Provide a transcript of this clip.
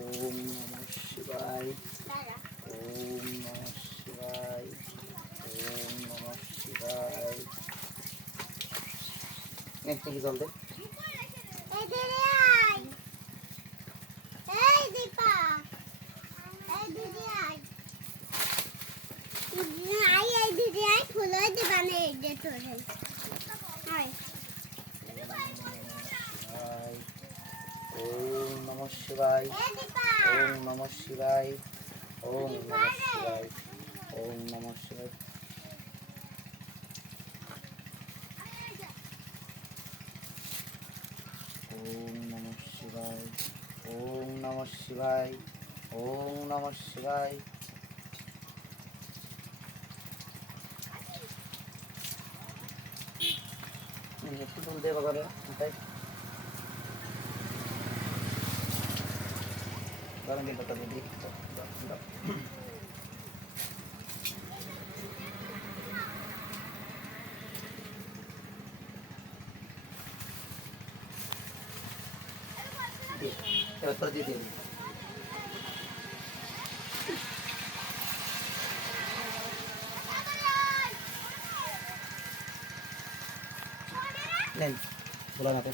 ओम नमः शिवाय ओम नमः शिवाय ओम नमः शिवाय नेक्स्ट की जल्दी ओम नमः शिवाय ओम नमः शिवाय ओम नमः शिवाय ओम नमः शिवाय ओम नमः शिवाय ओम नमः शिवाय ओम नमः शिवाय একটু তুলতে বাবারে তাই কারণ কি বতা দিই এবার তোর দিয়ে দিই নেন বলা না তো